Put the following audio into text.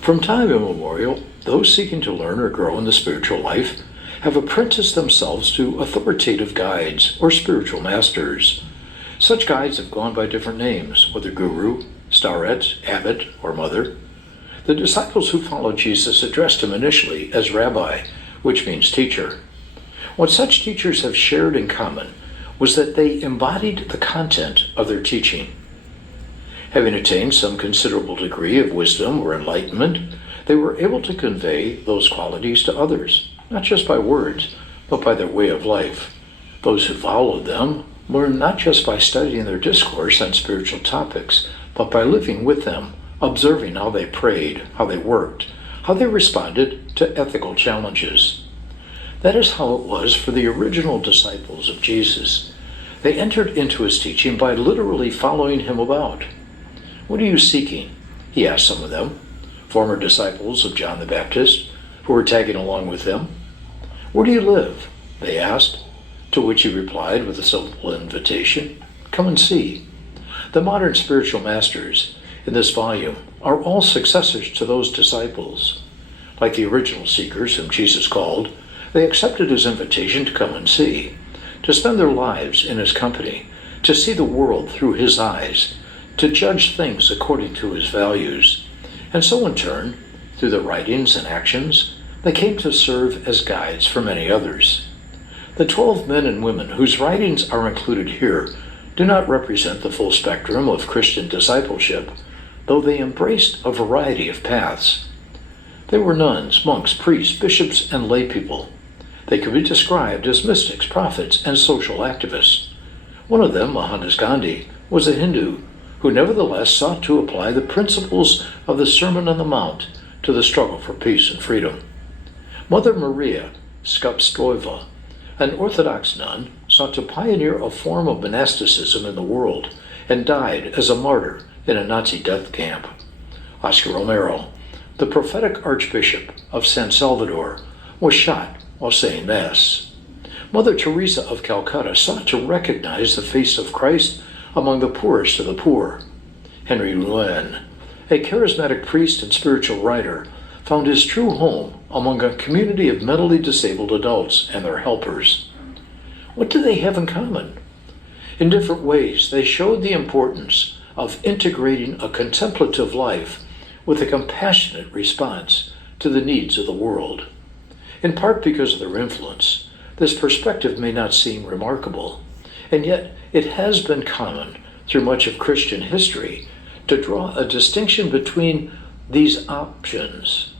From time immemorial, those seeking to learn or grow in the spiritual life have apprenticed themselves to authoritative guides or spiritual masters. Such guides have gone by different names, whether guru, starets, abbot, or mother. The disciples who followed Jesus addressed him initially as rabbi, which means teacher. What such teachers have shared in common was that they embodied the content of their teaching. Having attained some considerable degree of wisdom or enlightenment, they were able to convey those qualities to others, not just by words, but by their way of life. Those who followed them learned not just by studying their discourse on spiritual topics, but by living with them, observing how they prayed, how they worked, how they responded to ethical challenges. That is how it was for the original disciples of Jesus. They entered into his teaching by literally following him about. "What are you seeking?" he asked some of them, former disciples of John the Baptist, who were tagging along with them. "Where do you live?" they asked, to which he replied with a simple invitation, "Come and see." The modern spiritual masters in this volume are all successors to those disciples. Like the original seekers whom Jesus called, they accepted his invitation to come and see, to spend their lives in his company, to see the world through his eyes, to judge things according to his values. And so in turn, through their writings and actions, they came to serve as guides for many others. The 12 men and women whose writings are included here do not represent the full spectrum of Christian discipleship, though they embraced a variety of paths. They were nuns, monks, priests, bishops, and lay people. They could be described as mystics, prophets, and social activists. One of them, Mohandas Gandhi, was a Hindu who nevertheless sought to apply the principles of the Sermon on the Mount to the struggle for peace and freedom. Mother Maria Skobtsova, an Orthodox nun, sought to pioneer a form of monasticism in the world and died as a martyr in a Nazi death camp. Oscar Romero, the prophetic Archbishop of San Salvador, was shot while saying Mass. Mother Teresa of Calcutta sought to recognize the face of Christ among the poorest of the poor. Henri Nouwen, a charismatic priest and spiritual writer, found his true home among a community of mentally disabled adults and their helpers. What do they have in common? In different ways, they showed the importance of integrating a contemplative life with a compassionate response to the needs of the world. In part because of their influence, this perspective may not seem remarkable, and yet it has been common through much of Christian history to draw a distinction between these options.